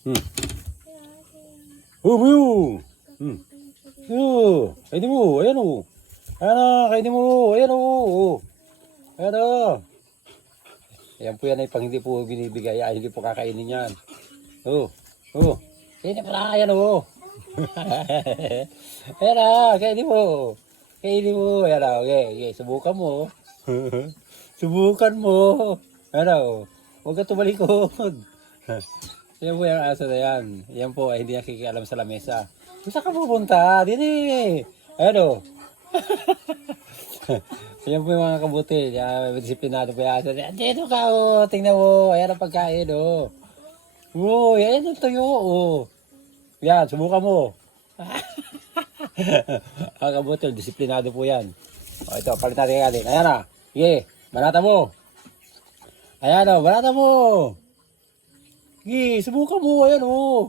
Hmm. Oh, buyo. Hmm. Oh, kainin mo. Ayan o. Ayan na, kainin mo. Ayan o. Oh. Ayan na. Ayan po yan ay pang hindi po binibigay. Ay, hindi po kakainin yan. Oh, oh. Kainin mo na. Ayan o. Ayan na, kainin mo. Kainin mo. Ayan na, okay. okay. Subukan mo. Subukan mo. Ayan na o. Huwag ka tumalikod. Yan po yung aso na yan. Yan po ay hindi nakikialam sa lamesa. Saan ka pupunta? Dini. Ayan o. yan po yung mga kabuti. Yan, disiplinado po yung aso. Dito ka o. Tingnan mo. Ayan ang pagkain o. Uy, ayan ang tuyo o. Yan, subukan mo. ang kabuti, disiplinado po yan. O ito, palit natin natin. Ayan na. Sige, banata mo. Ayan o, banata mo. Sige, subukan mo. Ayan o.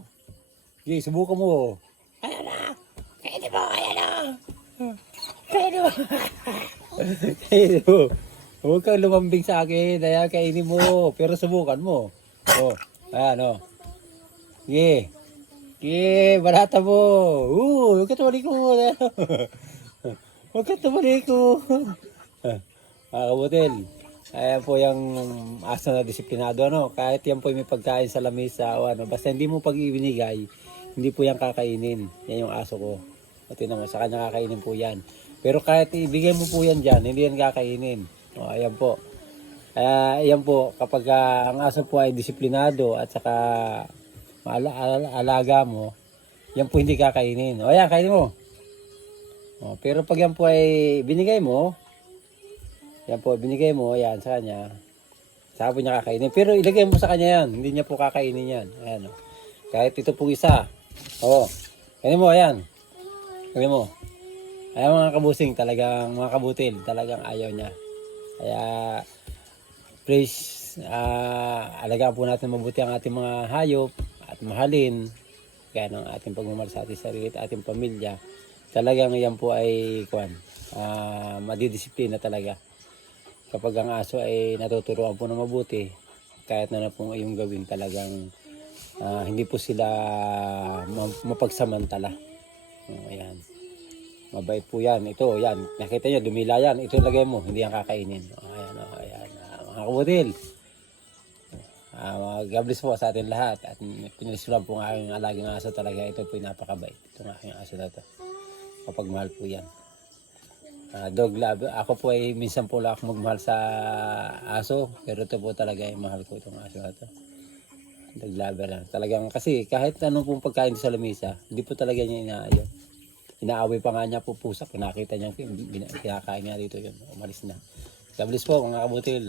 Sige, subukan mo. Ayan na. Kainin mo. Ayan na. Kainin mo. kainin mo. Huwag kang lumambing sa akin. Ayan, kainin mo. Pero subukan mo. O, ayan o. Sige. Sige, banata mo. Oo, huwag ka tumalikod. Ayan o. Huwag ka tumalikod. Mga kabutil. Ayan po yung aso na disiplinado ano. Kahit yan po may pagkain sa lamesa o ano. Basta hindi mo pag ibinigay, hindi po yan kakainin. Yan yung aso ko. O tinan mo, sa kanya kakainin po yan. Pero kahit ibigay mo po yan dyan, hindi yan kakainin. O ayan po. Kaya ayan po, kapag ah, ang aso po ay disiplinado at saka maala- ala- alaga mo, yan po hindi kakainin. O ayan, kainin mo. O, pero pag yan po ay binigay mo, yan po, binigay mo, yan, sa kanya. Saka po niya kakainin. Pero ilagay mo sa kanya yan. Hindi niya po kakainin yan. Ayan, o. Kahit ito pong isa. Oo. Kainin mo, ayan. Kainin mo. Ayan mga kabusing, talagang mga kabutil, talagang ayaw niya. Kaya, please, ah, alagaan po natin mabuti ang ating mga hayop at mahalin. Kaya ng ating pagmamahal sa ating sarili at ating pamilya. Talagang yan po ay, kuan, ah, madidisiplina talaga kapag ang aso ay natuturuan po na mabuti, kahit na na po yung gawin talagang ah, hindi po sila ma- mapagsamantala. Oh, ayan. Mabait po yan. Ito, yan. Nakita nyo, dumila yan. Ito lagay mo, hindi yan kakainin. Oh, ayan, oh, ayan. Ah, mga kabutil. Ah, mga God bless po sa atin lahat. At lang po ang aking alagang aso talaga. Ito po napakabait. Itong aking aso na to. Kapag mahal po yan. Ah, dog love. Ako po ay minsan po lang magmahal sa aso. Pero ito po talaga ay mahal ko itong aso na to. Dog lover lang. Talagang kasi kahit anong pong pagkain sa lamisa, hindi po talaga niya inaayaw. Inaaway pa nga niya po pusak. Nakita niya kinakain niya dito yun. Umalis na. God bless po mga kabutil.